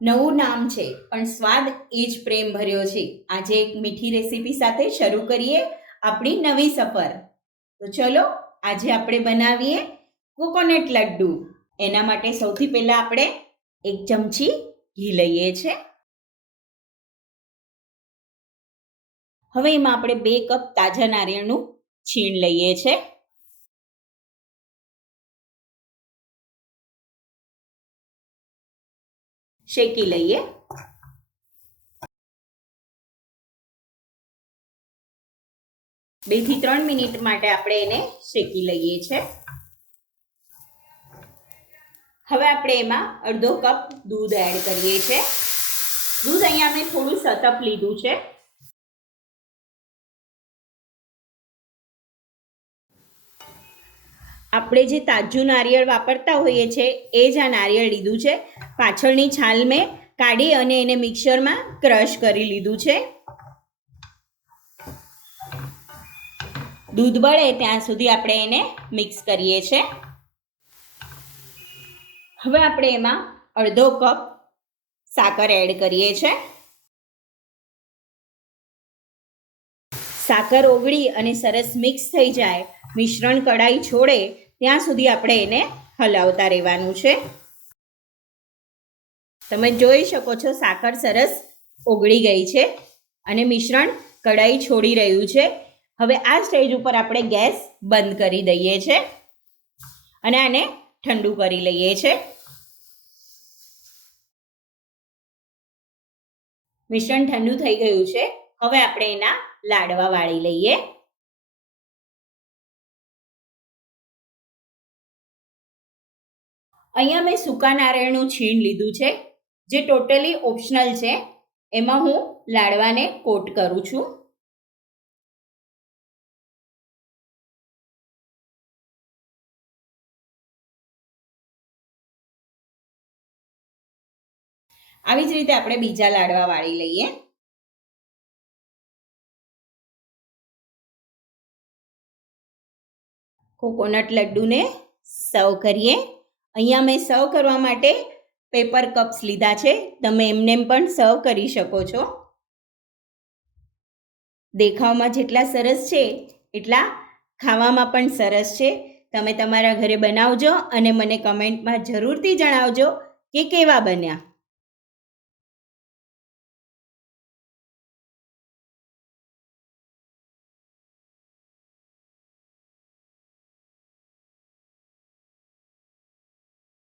નવું નામ છે પણ સ્વાદ એ જ પ્રેમ ભર્યો છે. આજે એક મીઠી રેસીપી સાથે શરૂ કરીએ આપણી નવી સફર. તો ચલો આજે આપણે બનાવીએ કોકોનટ લડ્ડુ. એના માટે સૌથી પહેલા આપણે 1 ચમચી ઘી લઈએ છે. હવે એમાં આપણે 2 કપ તાજા નારિયેળનું છીણ લઈએ છે. શેકી લઈએ. 2 થી 3 મિનિટ માટે આપણે એને શેકી લઈએ છે. હવે આપણે એમાં અડધો કપ દૂધ એડ કરીએ છે. દૂધ અહીંયા મેં થોડું સતપ લીધું છે. આપણે જે તાજું નારિયેળ વાપરતા હોઈએ છીએ એ જ આ નારિયેળ લીધું છે. પાછળની છાલ મેં કાઢી અને એને મિક્સરમાં ક્રશ કરી લીધું છે. દૂધ બળે ત્યાં સુધી આપણે એને મિક્સ કરીએ છીએ. હવે આપણે એમાં અડધો કપ સાકર એડ કરીએ છીએ. સાકર ઓગળી અને સરસ મિક્સ થઈ જાય, મિશ્રણ કડાઈ છોડે ત્યાં સુધી આપણે એને હલાવતા રહેવાનું છે. તમે જોઈ શકો છો સાકર સરસ ઓગળી ગઈ છે અને મિશ્રણ કડાઈ છોડી રહ્યું છે. હવે આ સ્ટેજ ઉપર આપણે ગેસ બંધ કરી દઈએ છે અને આને ઠંડુ કરી લઈએ છે. મિશ્રણ ઠંડુ થઈ ગયું છે. હવે આપણે એના લાડવા વાળી લઈએ. અહીંયા મેં સૂકા નારિયેળનું છીણ લીધું છે, જે ટોટલી ઓપ્શનલ છે. એમાં હું લાડવાને કોટ કરું છું. આવી જ રીતે આપણે બીજા લાડવા વાળી લઈએ. કોકોનટ લડ્ડુને સર્વ કરીએ. અહીંયા મેં સર્વ કરવા માટે પેપર કપ્સ લીધા છે. તમે એમને પણ સર્વ કરી શકો છો. દેખાવમાં જેટલા સરસ છે એટલા ખાવામાં પણ સરસ છે. તમે તમારા ઘરે બનાવજો અને મને કમેન્ટમાં જરૂરથી જણાવજો કે કેવા બન્યા.